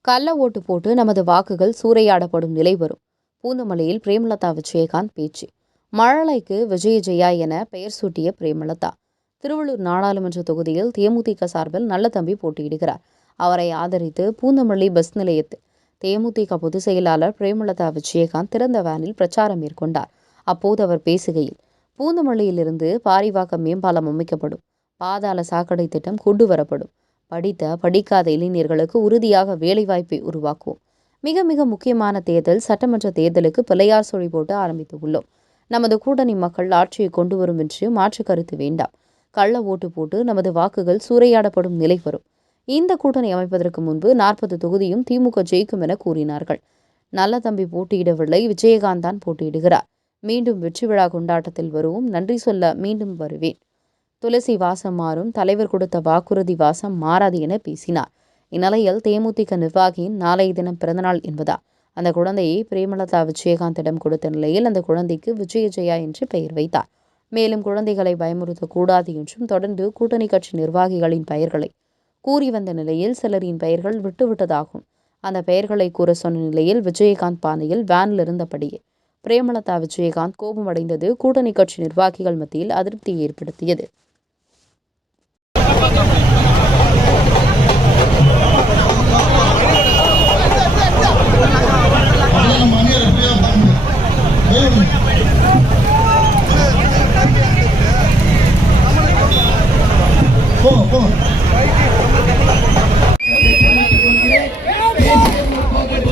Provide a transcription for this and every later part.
கள்ள ஓட்டு போட்டு நமது வாக்குகள் சூறையாடப்படும் நிலை வரும். பூந்தமல்லியில் பிரேமலதா விஜயகாந்த் பேச்சு. மழலைக்கு விஜய ஜெயா என பெயர் சூட்டிய பிரேமலதா. திருவள்ளூர் நாடாளுமன்ற தொகுதியில் தேமுதிக சார்பில் நல்ல தம்பி போட்டியிடுகிறார். அவரை ஆதரித்து பூந்தமல்லி பஸ் நிலையத்தில் தேமுதிக பொதுச் செயலாளர் பிரேமலதா விஜயகாந்த் திறந்த வேனில் பிரச்சாரம் மேற்கொண்டார். அப்போது அவர் பேசுகையில் பூந்தமல்லியிலிருந்து பாரிவாக்கம் மேம்பாலம் அமைக்கப்படும். பாதாள சாக்கடை திட்டம் கொண்டு வரப்படும் படித்த படிக்காத இளைஞர்களுக்கு உறுதியாக வேலைவாய்ப்பை உருவாக்குவோம். மிக மிக முக்கியமான தேர்தல் சட்டமன்ற தேர்தலுக்கு பிள்ளையார் சொழி போட்டு ஆரம்பித்து உள்ளோம் நமது கூட்டணி மக்கள் ஆட்சியை கொண்டு வரும் என்று மாற்று கருத்து வேண்டாம். கள்ள ஓட்டு போட்டு நமது வாக்குகள் சூறையாடப்படும் நிலை வரும். இந்த கூட்டணி அமைப்பதற்கு முன்பு நாற்பது தொகுதியும் திமுக ஜெயிக்கும் என கூறினார்கள். நல்ல தம்பி போட்டியிடவில்லை விஜயகாந்த் தான் போட்டியிடுகிறார். மீண்டும் வெற்றி விழா கொண்டாட்டத்தில் வருவோம். நன்றி சொல்ல மீண்டும் வருவேன். துளசி வாசம் மாறும். தலைவர் கொடுத்த வாக்குறுதி வாசம் மாறாது என பேசினார். இந்நிலையில் தேமுதிக நிர்வாகியின் நாளைய தினம் பிறந்தநாள் என்பதா? அந்த குழந்தையை பிரேமலதா விஜயகாந்திடம் கொடுத்த நிலையில் அந்த குழந்தைக்கு விஜய ஜெயா என்று பெயர் வைத்தார். மேலும் குழந்தைகளை பயமுறுத்தக்கூடாது என்றும் தொடர்ந்து கூட்டணி கட்சி நிர்வாகிகளின் பெயர்களை கூறி வந்த நிலையில் சிலரின் பெயர்கள் விட்டுவிட்டதாகும். அந்த பெயர்களை கூற சொன்ன நிலையில் விஜயகாந்த் பாதையில் வேனில் இருந்தபடியே பிரேமலதா விஜயகாந்த் கோபமடைந்தது. கூட்டணி கட்சி நிர்வாகிகள் மத்தியில் அதிருப்தியை ஏற்படுத்தியது.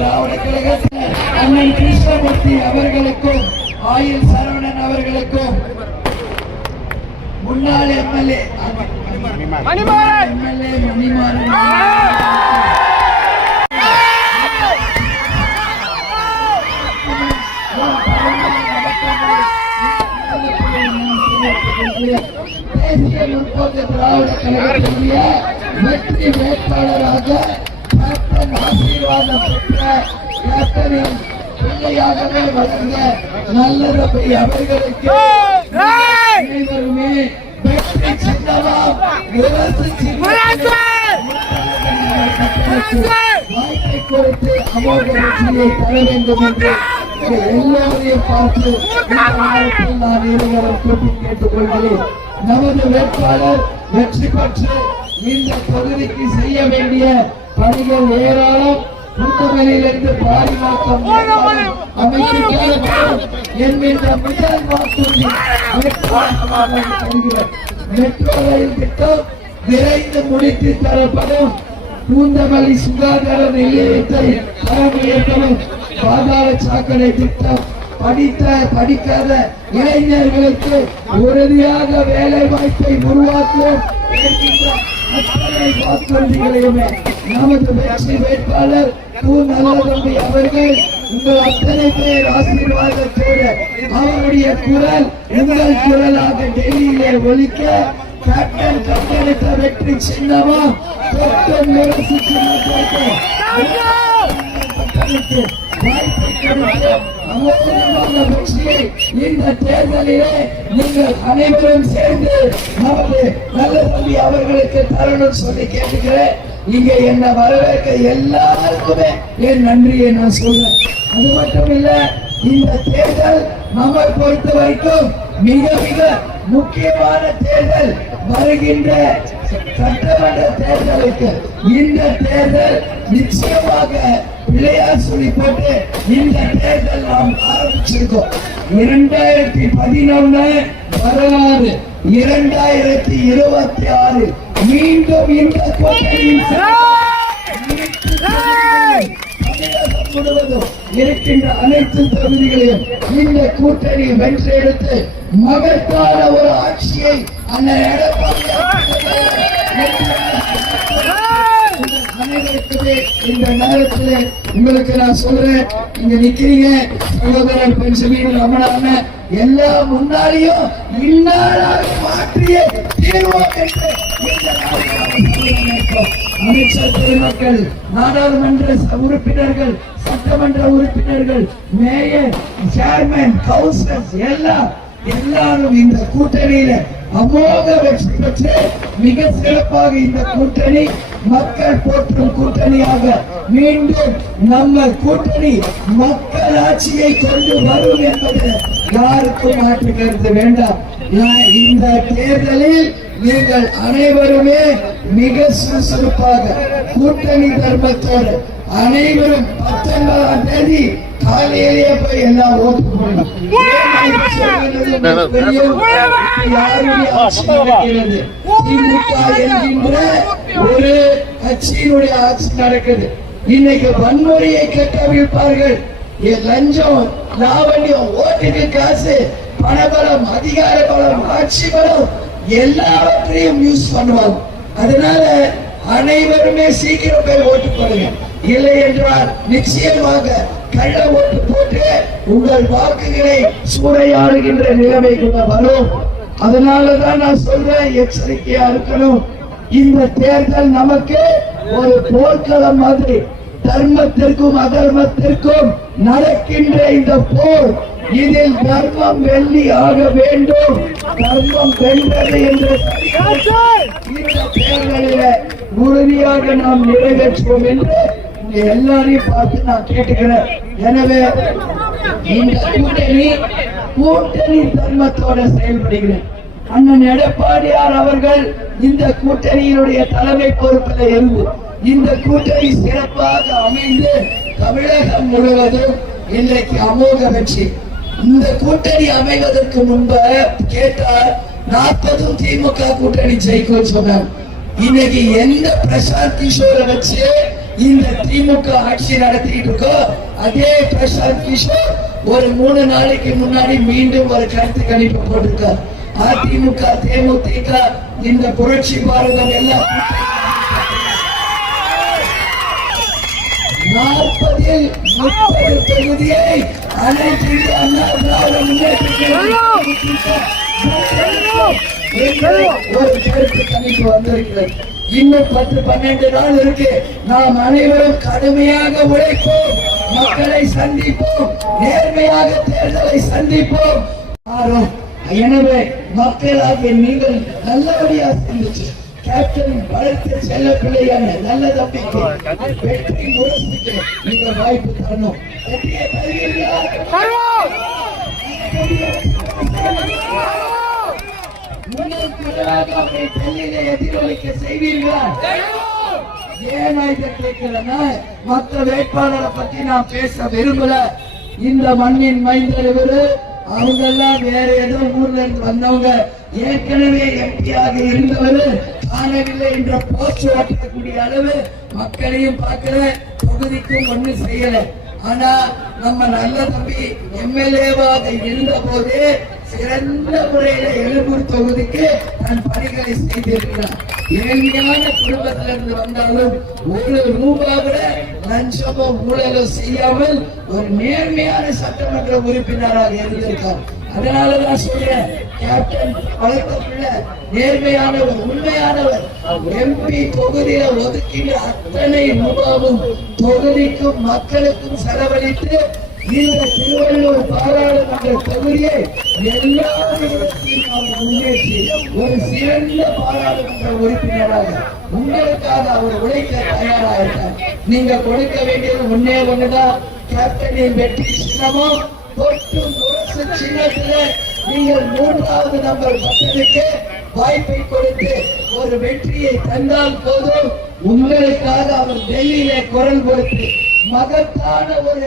திராவிட போ அண்ணன் கிருஷ்ணமூர்த்தி அவர்களுக்கும் ஆயுள் சரவணன் அவர்களுக்கும் முன்னாள் எம்எல்ஏ எம்எல்ஏ மணிமாறன். தேசிய முற்போக்கு திராவிட கழகத்தினுடைய வெற்றி வேட்பாளராக ஆசீர்வாதம் பெற்ற கேப்டனின் பிள்ளையாகவே வளர்ந்த நல்லரபை அவர்களுக்கு அனைவருமே வெற்றி சின்னமாம் முரசு வாய்ப்பை கொடுத்து அமோக வெற்றியை தர வேண்டும் என்று இங்கே எல்லோரையும் பார்த்து இந்த நேரத்தில் நான் இருவரும் கூட்டி கேட்டுக்கொள்கிறேன். நமது வேட்பாளர் வெற்றி பெற்று இந்த தொகுதிக்கு செய்ய வேண்டிய பணிகள் ஏராளம் புத்தகையிலிருந்து பாரிமாக்கம் அமைக்கப்படும் என்கின்ற முதல் வாக்குறுதி மெட்ரோ ரயில் திட்டம் விரைந்து முடித்து தரப்படும். பூந்தமல்லி சுகாதார நிலையத்தை தரம் உயர்த்தவும் பாதாள சாக்கடை திட்டம். படித்த படிக்காத இளைஞர்களுக்கு உறுதியாக வேலை வாய்ப்பை உருவாக்கும் அத்தனை வாக்குறுதிகளையுமே வெற்றி வேட்பாளர் நல்லதம்பி அவர்கள் உங்கள் அத்தனை பேர் ஆசீர்வாதத்தோடு அவருடைய குரல் உங்கள் குரலாக டெல்லியிலே ஒலிக்க கேப்டன் கட்டளித்த வெற்றி சின்னமா கேப்டன் முரசு மக்களுக்கு வாய்ப்பை இந்த தேர்தலிலே நீங்கள் அனைவரும் சேர்ந்து நமது நல்ல தம்பி அவர்களுக்கு தரணும் சொல்லி கேட்டுக்கிறேன் இங்க என்ன வரவேற்க எல்லாருக்குமே என் நன்றியை நான் சொல்றேன் அது மட்டும் இல்ல இந்த தேர்தல் நம்மை பொறுத்த வரைக்கும் மிக மிக முக்கியமான தேர்தல் வருகின்ற சட்டமன்ற தேர்தலுக்கு இந்த தேர்தல் நிச்சயமாக பிள்ளையார் சொல்லி போட்டு இந்த தேர்தல் நாம் ஆரம்பிச்சிருக்கோம். இரண்டாயிரத்தி பதினொன்னு வரலாறு இரண்டாயிரத்தி இருபத்தி ஆறு மீண்டும் இந்த கூட்டணியின் தமிழகம் முழுவதும் இருக்கின்ற அனைத்து தொகுதிகளையும் இந்த கூட்டணி வென்றெடுத்து மகத்தான ஒரு ஆட்சியை அண்ணன் எடப்பாடி அனைவருக்குமே இந்த நேரத்தில் உங்களுக்கு நான் சொல்றேன். இங்க நிக்கிறீங்க. சகோதரர் பென்சமீன் ரமணான எல்லா முன்னாடியும் இன்னாராக மாற்றிய தீர்வோம் என்று இந்த நாளில் அமைச்சர் பெருமக்கள் நாடாளுமன்ற உறுப்பினர்கள் சட்டமன்ற உறுப்பினர்கள் மேயர் சேர்மன் கவுன்சிலர்ஸ் எல்லாம் எல்லாரும் இந்த கூட்டணியில அமோக வெற்றி பெற்று மிக சிறப்பாக இந்த கூட்டணி மக்கள் போற்றும் கூட்டணியாக மீண்டும் நம்ம கூட்டணி மக்கள் ஆட்சியை கொண்டு வரும் என்பது யாருக்கும் மாற்று கருத்து வேண்டாம். இந்த தேர்தலில் நீங்கள் அனைவருமே மிக சுறுசுறுப்பாக கூட்டணி தர்மத்தோடு அனைவரும் பத்தொன்பதாம் தேதி காலையிலேயே போய் எல்லாம் ஓட்டு என்கின்ற ஒரு கட்சியினுடைய ஆட்சி நடக்குது. இன்னைக்கு வன்முறையை கட்டவிழ்ப்பார்கள். லஞ்சம் லாவண்யம் ஓட்டுக்கு காசு பணபலம் அதிகார பலம் ஆட்சி பலம் எல்லாவற்றையும் யூஸ் பண்ணுவாங்க அதனால அனைவருமே சீக்கிரம் போய் ஓட்டு போடுங்க. இல்லை என்றால் நிச்சயமாக கள்ள ஓட்டு போட்டு உங்கள் வாக்குகளை சூறையாடுகின்ற நிலைமைக்குள்ள வரும். அதனாலதான் நான் சொல்றேன் எச்சரிக்கையா இருக்கணும். இந்த தேர்தல் நமக்கு ஒரு போர்க்களம் மாதிரி தர்மத்திற்கும் அதர்மத்திற்கும் நடக்கின்ற இந்த போர் இதில் தர்மம் வெள்ளி ஆக வேண்டும். தர்மம் வென்றது என்று இந்த தேர்தலில் உறுதியாக நாம் நிறைவேற்றுவோம் என்று உங்க எல்லாரையும் பார்த்து நான் கேட்டுக்கிறேன். எனவே இந்த கூட்டணி கூட்டணி தர்மத்தோட செயல்படுகிறேன். அண்ணன் எடப்பாடியார் அவர்கள் இந்த கூட்டணியினுடைய தலைமை பொறுப்பில் இருந்து இந்த கூட்டணி சிறப்பாக அமைந்து தமிழகம் முழுவதும் இன்றைக்கு அமோக வெற்றி. இந்த கூட்டணி அமைவதற்கு முன்ப கேட்டால் நாற்பதும் திமுக கூட்டணி ஜெயிக்கும் சொன்னார். இன்னைக்கு எந்த பிரசாந்த் கிஷோரை வச்சு இந்த திமுக ஆட்சி நடத்திட்டு இருக்கோ அதே பிரசாந்த் கிஷோர் ஒரு மூணு நாளைக்கு முன்னாடி மீண்டும் ஒரு கருத்து கணிப்பு போட்டிருக்கார். அதிமுக தேமுதிக இந்த புரட்சி பாரதம் எல்லாம் நாற்பதில் முப்பது தொகுதியை அனைத்து அண்ணா திராவிட முன்னேற்ற ஒரு கருத்து வந்திருக்கிறது. இன்னும் பத்து பன்னெண்டு நாள் இருக்கு. நாம் அனைவரும் கடுமையாக உழைப்போம். மக்களை சந்திப்போம். நேர்மையாக தேர்தலை சந்திப்போம். எனவே மக்களாகிய நீங்கள் நல்லபடியா சிந்திச்சு கேப்டன் வளர்த்து செல்ல பிள்ளையான நல்ல தம்பிக்கு வெற்றி முரசுக்கு நீங்க வாய்ப்பு தரணும். வெற்றியை தருவீர்களா? முதல் டெல்லியிலே எதிரொலிக்க செய்வீர்களா? ஏன் நான் இதை கேட்கிறேன்னா மற்ற வேட்பாளரை பத்தி நான் பேச விரும்பல. இந்த மண்ணின் மைந்தர் இவரு. அவங்க எல்லாம் வேற ஏதோ ஊர்ல இருந்து வந்தவங்க. ஏற்கனவே எம்பியாக இருந்தவர். காணவில்லை என்ற போச்சு ஓட்டக்கூடிய அளவு மக்களையும் பார்க்கல தொகுதிக்கும் ஒண்ணு செய்யல. ஆனா நம்ம நல்ல தம்பி எம்எல்ஏவாக இருந்த போது சிறந்த முறையில எழும்பூர் தொகுதிக்கு தன் பணிகளை செய்திருக்கிறார். ஏழ்மையான குடும்பத்திலிருந்து இருந்து வந்தாலும் ஒரு ரூபா கூட லஞ்சமோ ஊழலோ செய்யாமல் ஒரு நேர்மையான சட்டமன்ற உறுப்பினராக இருந்திருக்கார். அதனாலதான் சொல்றேன் கேப்டன் வளர்த்த நேர்மையானவர் உண்மையானவர் எம்பி தொகுதியில ஒதுக்கின்ற அத்தனை ரூபாவும் தொகுதிக்கும் மக்களுக்கும் செலவழித்து இந்த திருவள்ளூர் பாராளுமன்ற தொகுதியை எல்லா விதத்திலும் அவர் முன்னேற்றி ஒரு சிறந்த பாராளுமன்ற உறுப்பினராக உங்களுக்காக அவர் உழைக்க தயாராக இருக்கார். நீங்க கொடுக்க வேண்டியது ஒன்னே ஒண்ணுதான் கேப்டனின் வெற்றி சின்னமோ தொட்டு முரசு சின்னத்துல நீங்கள் மூன்றாவது நம்பர் பட்டனுக்கு வாய்ப்பை கொடுத்து ஒரு வெற்றியை தந்தால் போதும். உங்களுக்காக அவர் டெல்லியில குரல் கொடுத்து மகத்தான ஒரு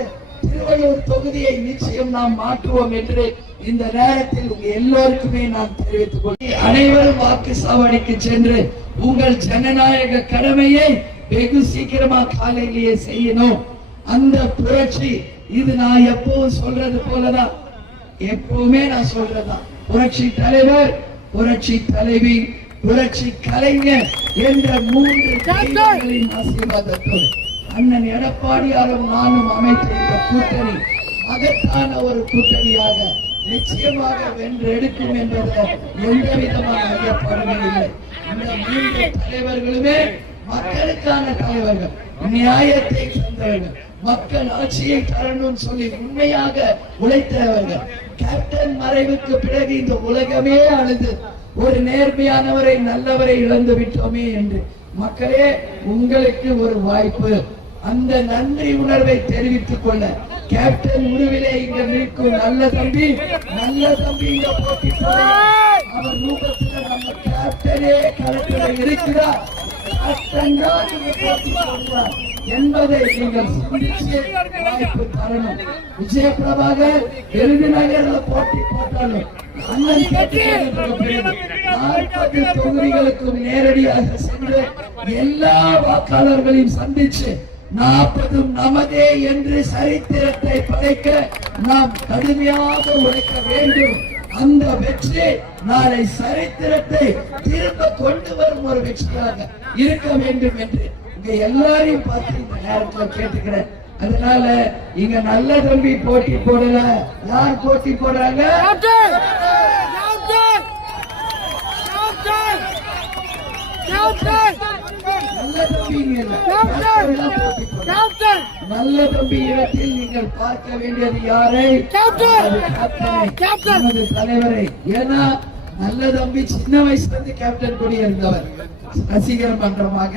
திருவள்ளூர் தொகுதியை நிச்சயம் நாம் மாற்றுவோம் என்று இந்த நேரத்தில் உங்க எல்லோருக்குமே நான் தெரிவித்துக் கொள்கிறேன் அனைவரும் வாக்கு சாவடிக்கு சென்று உங்கள் ஜனநாயக கடமையை வெகு சீக்கிரமா காலையிலேயே செய்யணும். அந்த புரட்சி இது நான் எப்பவும் சொல்றது போலதான். எப்பவுமே நான் சொல்றதுதான். புரட்சி தலைவர் புரட்சி தலைவி புரட்சி கலைஞர் என்ற மூன்று ஆசீர்வாதத்தோடு அண்ணன் எடப்பாடியாரும் நானும் இந்த கூட்டணி. அதற்கான ஒரு கூட்டணியாக நிச்சயமாக வென்றெடுக்கும் என்பதை எந்த விதமான ஐயப்பாடுமே இல்லை. இந்த மூன்று தலைவர்களுமே மக்களுக்கான தலைவர்கள். நியாயத்தை தந்தவர்கள் மக்கள் ஆட்சியை தரணும்னு சொல்லி உண்மையாக உழைத்தவர்கள். கேப்டன் மறைவுக்கு பிறகு இந்த உலகமே அழுது. ஒரு நேர்மையானவரை நல்லவரை இழந்து விட்டோமே என்று. மக்களே உங்களுக்கு ஒரு வாய்ப்பு. அந்த நன்றி உணர்வை தெரிவித்துக் கொள்ள கேப்டன் உருவிலே இங்க நிற்கும் நல்ல தம்பி நல்ல தம்பி இங்க போட்டி அவர் ரூபத்தில் நம்ம கேப்டனே களத்தில் இருக்கிறார். கேப்டன் தான் இங்க போட்டி போடுகிறார் என்பதை நீங்கள் சிந்திச்சு வாய்ப்பு தரணும். விஜயபிரபாகர் விருதுநகர்ல போட்டி போட்டாலும் அண்ணன் நாற்பது தொகுதிகளுக்கும் நேரடியாக சென்று எல்லா வாக்காளர்களையும் சந்திச்சு நாற்பதும் நமதே என்று சரித்திரத்தை படைக்க நாம் கடுமையாக உழைக்க வேண்டும். அந்த வெற்றி நாளை சரித்திரத்தை திரும்ப கொண்டு வரும் ஒரு வெற்றியாக இருக்க வேண்டும் என்று இங்க எல்லாரையும் பார்த்து இந்த நேரத்தில் கேட்டுக்கிறேன். அதனால இங்க நல்ல தம்பி போட்டி போடல. யார் போட்டி போடுறாங்க? நல்ல தம்பிங்க இல்ல. கேப்டன் போட்டி போடுறாங்க. நல்ல தம்பி இடத்தில் நீங்கள் பார்க்க வேண்டியது யாரை தலைவரை ஏன்னா நல்ல தம்பி சின்ன வயசுல இருந்து கேப்டன் கூட இருந்தவர் ரசிகர் மன்றமாக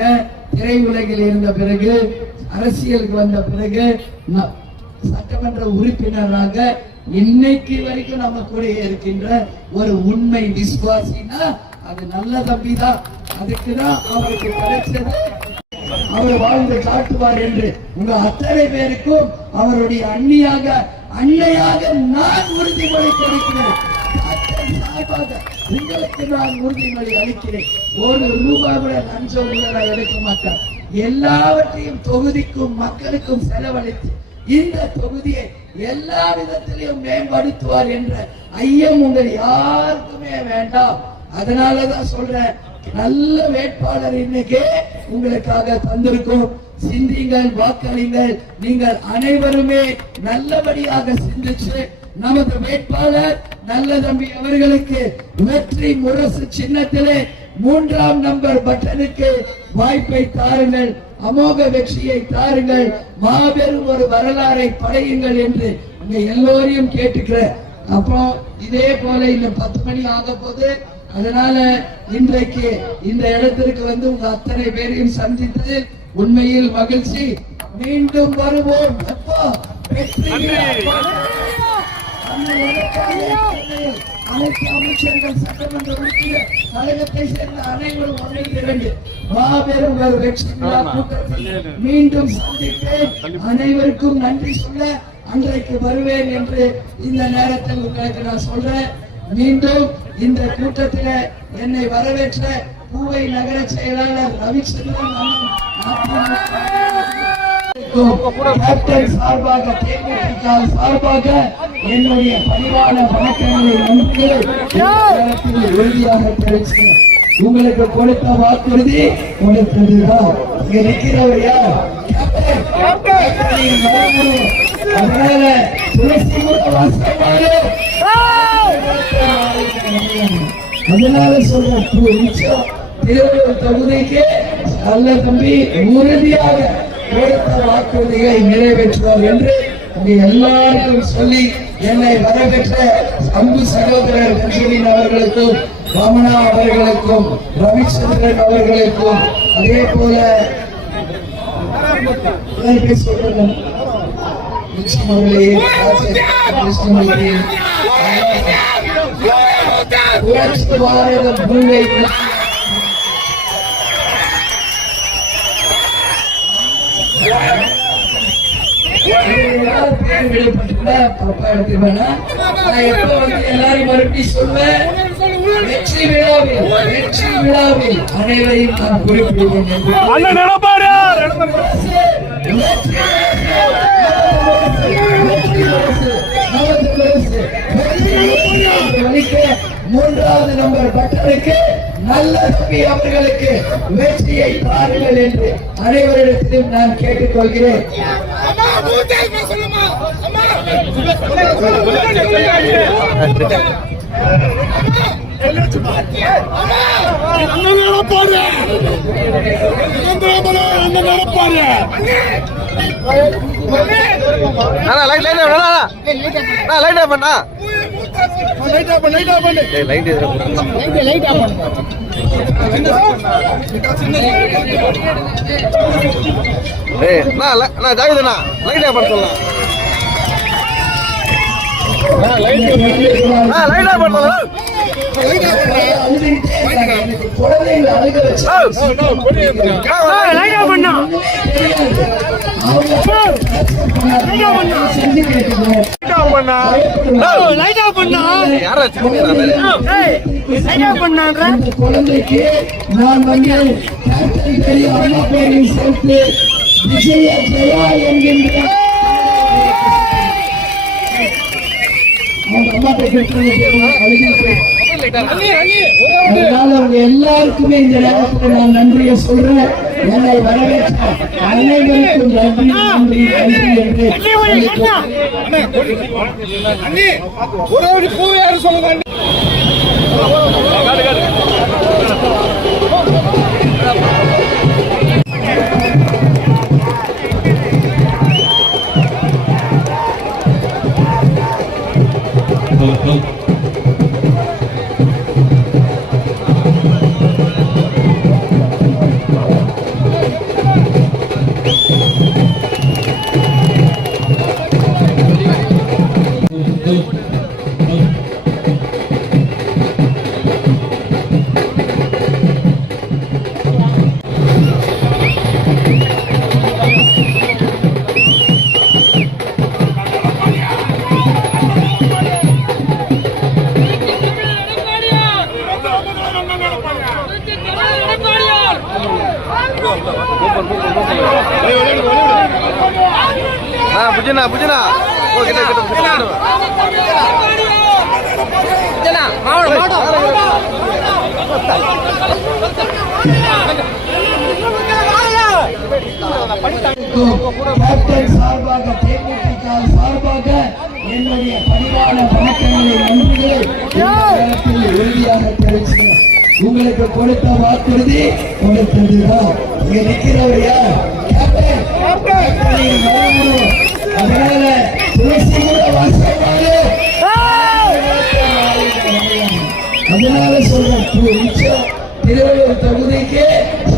திரையுலகில் இருந்த பிறகு அரசியலுக்கு வந்த பிறகு சட்டமன்ற உறுப்பினராக இன்னைக்கு வரைக்கும் நம்ம கூட இருக்கின்ற ஒரு உண்மை விசுவாசினா அது நல்ல தம்பி தான் அதுக்குதான் அவருக்கு கிடைச்சது அவர் வாழ்ந்து காட்டுவார் என்று உங்க அத்தனை பேருக்கும் அவருடைய அண்ணியாக அன்னையாக நான் உறுதிமொழி கொடுக்கிறேன். உங்களுக்கு நான் உறுதிமொழி அளிக்கிறேன். ஒரு ரூபாய் கூட லஞ்சம் கூட எடுக்க மாட்டேன். எல்லாவற்றையும் தொகுதிக்கும் மக்களுக்கும் செலவழித்து இந்த தொகுதியை எல்லா விதத்திலையும் மேம்படுத்துவார் என்ற ஐயம் உங்கள் யாருக்குமே வேண்டாம். அதனாலதான் சொல்றேன் நல்ல வேட்பாளர் இன்னைக்கு உங்களுக்காக தந்திருக்கும். சிந்திங்கள் வாக்களிங்கள் நீங்கள் அனைவருமே நல்லபடியாக சிந்திச்சு நமது வேட்பாளர் நல்ல தம்பி அவர்களுக்கு வெற்றி முரசு சின்னத்திலே மூன்றாம் நம்பர் பட்டனுக்கு வாய்ப்பை தாருங்கள். அமோக வெற்றியை தாருங்கள். மாபெரும் ஒரு வரலாறை படையுங்கள் என்று உங்க எல்லோரையும் கேட்டுக்கிறேன். அப்போ இதே போல இன்னும் பத்து மணி ஆக போது அதனால இன்றைக்கு இந்த இடத்திற்கு வந்து உங்க அத்தனை பேரையும் சந்தித்ததில் உண்மையில் மகிழ்ச்சி. மீண்டும் வருவோம். அனைத்து அமைச்சர்கள் சட்டமன்ற உறுப்பினர் கழகத்தை சேர்ந்த அனைவரும் ஒன்றை திரண்டு மாபெரும் மீண்டும் சந்திப்பேன். அனைவருக்கும் நன்றி சொல்ல அன்றைக்கு வருவேன் என்று இந்த நேரத்தில் உங்களுக்கு நான் சொல்றேன். மீண்டும் இந்த கூட்டத்தில் என்னை வரவேற்ற பூவை நகர செயலாளர் ரவிச்சந்திரன் கேப்டன் சார்பாக தேமுதிக சார்பாக என்னுடைய பணிவான வணக்கங்களை நன்றி உறுதியாக உங்களுக்கு கொடுத்த வாக்குறுதி கொடுத்ததுதான். இங்க நிற்கிறவர் யார். அதனால துளசி கூட அதனால சொல்றேன் து- நிச்சயம். தொகுதிக்கு நல்ல தம்பி உறுதியாக கொடுத்த வாக்குறுதியை நிறைவேற்றுவார் என்று உங்க எல்லாருக்கும் சொல்லி என்னை வரவேற்ற அன்பு சகோதரர் கஞ்சலின் அவர்களுக்கும் ரமணா அவர்களுக்கும் ரவிச்சந்திரன் அவர்களுக்கும் அதே போல யார் பேர் சொல்றது? நிச்சயமர்களே, ஆசிரியர் கிருஷ்ணமூர்த்தி, புரட்சி பாரத பூங்கை யார் பேர் வெளிப்பட்டிருந்தா தப்பா எடுத்துக்கோனா நான் எப்ப வந்து எல்லாரையும் மறுபடியும் சொல்லுவேன் வெற்றி விழாவில் வெற்றி விழாவில் அனைவரையும் நான் குறிப்பிடுவேன் என்று அண்ணன் நடப்பாரு மூன்றாவது நம்பர் பட்டனுக்கு நல்ல தம்பி அவர்களுக்கு வெற்றியை பாருங்கள் என்று அனைவரிடத்திலும் நான் கேட்டுக்கொள்கிறேன். அண்ணா லைட் லைட் அண்ணா அண்ணா. லைட் ஆஃப் பண்ணா ஏய் லைட் ஏய் அண்ணா லை- அண்ணா. லைட் ஆஃப் லைட் ஆஃப் பண்ண. சொல்லலாம் லைட் ஆஃப் கேட்டுக்கணும் யாரா இந்த குழந்தைக்கு நான் வந்து அம்மா பேரையும் சேர்த்து விஜய ஜெயா என்கின்ற அவங்க அம்மா பேர் அழுகிட்டு அதனால உங்க எல்லாருக்குமே இந்த நேரத்தில் நான் நன்றியை சொல்றேன். என்னை வரவேற்ற அனைவருக்கும் நன்றி நன்றி நன்றி என்று சொல்லிக்கொள்கிறேன். ஆ என்னுடைய பணிவான வணக்கங்களை நன்றிகளை உறுதியாக தெரிவிக்கிறேன் உங்களுக்கு கொடுத்த வாக்குறுதி கொடுத்ததுதான். இங்க நிக்கிறவர் யார். அதனால துளசி கூட வாசமாறு அதனால சொல்றேன் திருவள்ளூர் தொகுதிக்கு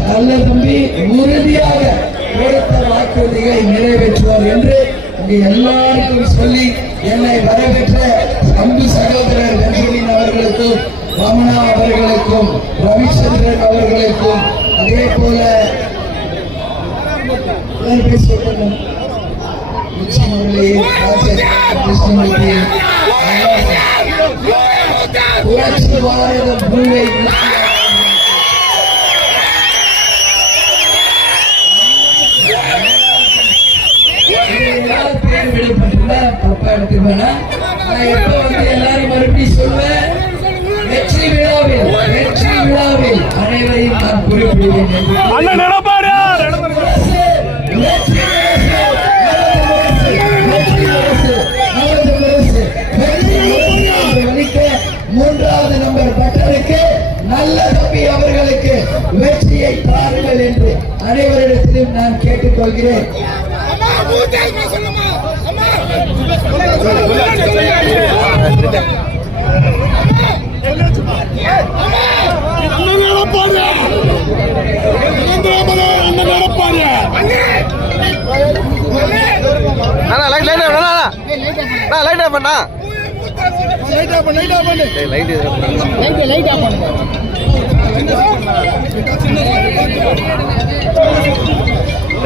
நல்ல தம்பி உறுதியாக கொடுத்த வாக்குறுதியை நிறைவேற்றுவார் என்று உங்க எல்லாருக்கும் சொல்லி என்னை வரவேற்ற அன்பு சகோதரர் ரஞ்சனின் அவர்களுக்கும் ரமணா அவர்களுக்கும் ரவிச்சந்திரன் அவர்களுக்கும் அதே போல யார் பேர் தப்பா எடுத்துக்கோனா நான் எப்ப வந்து எல்லாரும் மறுபடியும் சொல்வேன் வெற்றி விழாவில் வெற்றி விழாவில் அனைவரையும் நான் குறிப்பிடுவேன் மூன்றாவது நம்பர் பட்டருக்கு நல்ல தம்பி அவர்களுக்கு வெற்றியை தாருங்கள் என்று அனைவரிடத்திலும் நான் கேட்டுக்கொள்கிறேன் அண்ணன் நடப்பாரு நிரந்தரமான அண்ணன் நடப்பாரு அண்ணா லைட் லைட் அண்ணா ஆஃப் பண்ணா லைட் ஆஃப் பண்ணு. லைட் ஆஃப் பண்ணு லைட் லைட் லைட் ஆஃப் பண்ணு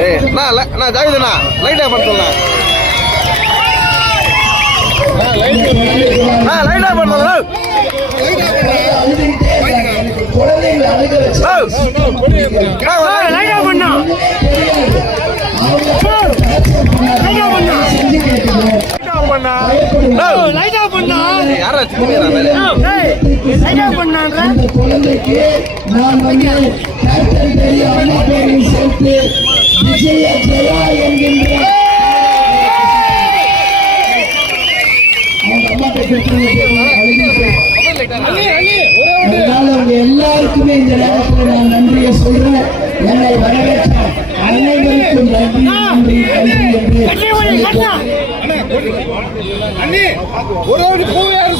ஏய் லைட் ஆஃப் பண்ண ஆ லைட் ஆஃப் பண்ண சொல்லலாம் அழுதுகிட்டே இருக்காங்க. எனக்கு குழந்தைகளை அழுக வச்சு லைட் ஆஃப் பண்ணா. செஞ்சு கேட்டுக்கணும். பயப்படுங்க. லைட் ஆஃப் பண்ணா. யாரா சின்ன லைட் ஆஃப் பண்ணாங்க இந்த குழந்தைக்கு நான் வந்து கேப்டன் சேர்த்து விஜய ஜெயா என்கின்ற அதனால உங்க எல்லாருக்குமே இந்த நேரத்தில் நான் நன்றியை சொல்றேன். என்னை வரவேற்ற அனைவருக்கும் நன்றி நன்றி நன்றி என்று ஒரே ஒரு பூவையாரு